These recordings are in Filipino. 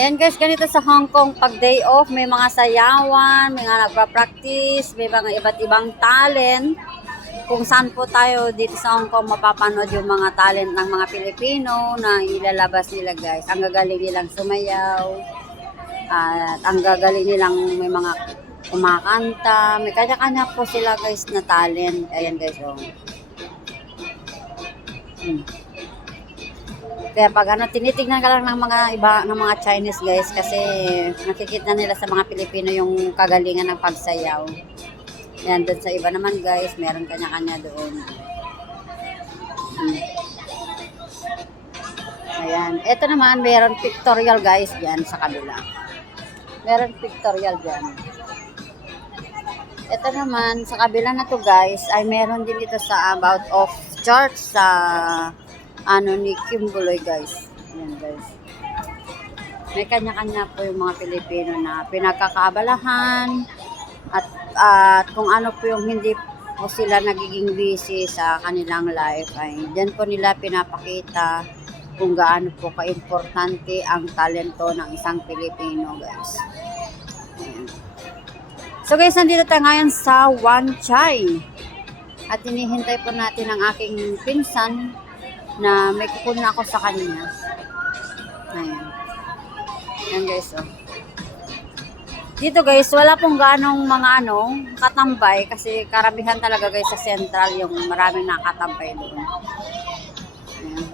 Ayan guys, ganito sa Hong Kong pag day off, may mga sayawan, may mga nagpa-practice, may mga iba't ibang talent. Kung saan po tayo dito sa Hong Kong mapapanood yung mga talent ng mga Pilipino na ilalabas nila guys. Ang gagaling nilang sumayaw, at ang gagaling nilang may mga kumakanta. May kanya-kanya po sila guys na talent. Ayan guys, oh. Kaya pag tinitignan ka lang ng mga iba, ng mga Chinese guys, kasi nakikita nila sa mga Pilipino yung kagalingan ng pagsayaw. Yan, doon sa iba naman guys, meron kanya-kanya doon. Ayan, ito naman, meron pictorial guys dyan sa kabila. Meron pictorial dyan. Ito naman, sa kabila na to guys, ay meron din dito sa about of church sa ni Kim Buloy guys. Ayan guys. May kanya-kanya po yung mga Pilipino na pinagkakaabalahan at kung ano po yung hindi po sila nagiging busy sa kanilang life ay dyan po nila pinapakita kung gaano po ka-importante ang talento ng isang Pilipino guys. Ayan. So guys, nandito tayo ngayon sa Wan Chai at hinihintay po natin ang aking pinsan na may kukunin ako sa kanya. Ayan. Ayan guys, oh. Dito guys, wala pong ganong mga katambay kasi karamihan talaga guys sa Central yung maraming nakatambay doon. Ayan.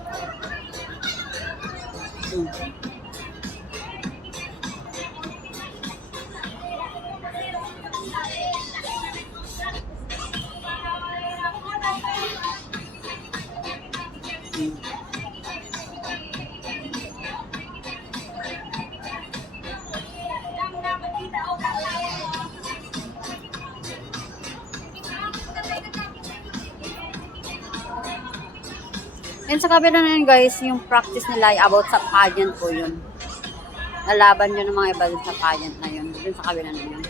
And sa kabila na yun guys, yung practice nila ay about sa pageant po yun. Lalaban yun ng mga iba dun sa pageant na yun. Dun sa kabila na yun.